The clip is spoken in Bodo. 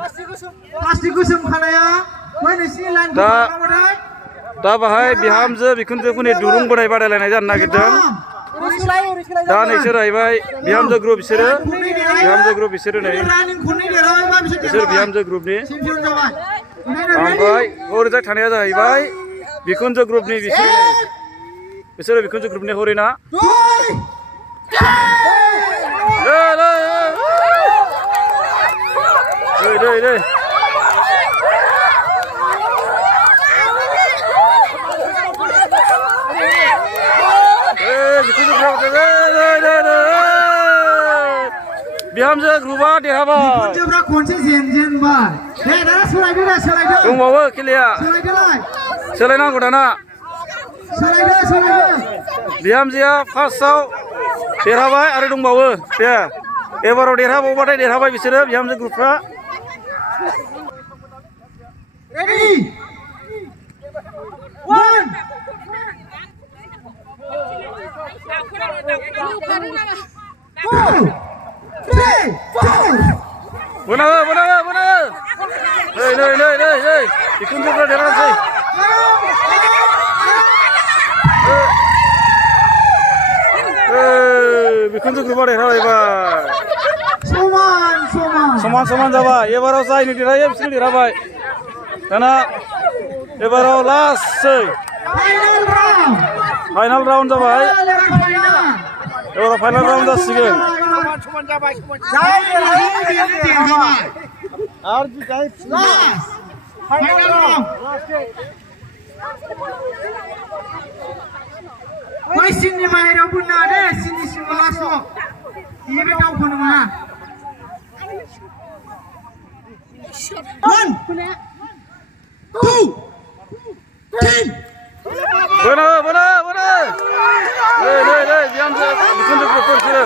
प्लास्टिक गोसोम खानाया बै नोंसिनि लाइनखौ बारलांबाथाय दा बाहाय बिहामजो बिखुनजोफोरनि दुरुं बोनाय बादायलायनाय जानो नागिरदों। दा नोंसोर जाहैबाय बिहामजो ग्रुप बिसोरो नै बिसोर बिहामजो ग्रुपनि ओमफ्राय ओरैजाय थानाया जाहैबाय बिखुनजो ग्रुपनि बिसोरो बिखुनजो ग्रुपनि हरिना बिहामजो ग्रुपआ देरहाबाय। बिखुनजोफ्रा खनसे जेनबाय। दे दाना सोलायदो दंबावो खेलाया सोलायनांगौ दाना। बिहामजोआ फार्स्टआव देरहाबाय आरो दंबावो दे एबाराव देरहाबावबाथाय देरहाबाय बिसोरो बिहामजो ग्रुपफ्रा। रेडि 1 नै बिखुनजोफ्रा देरहासै। बिखुनजो ग्रुपआ देरहालायबाय। समान जाबाय। एबाराव जायनो देरहायो बिसोर देरहाबाय। दाना एबाराव लास्टसै फाइनाल राउन्ड जाबाय। एबाराव फाइनाल राउन्ड जासिगोन। बै सिननि बाहेरायाव बुंना दे सिननि सिङाव लास्टआव बे दावखोनो मोना। 1 2 3 बोनो बिहामजो बिखुनजो ग्रुपफोर बिसोरो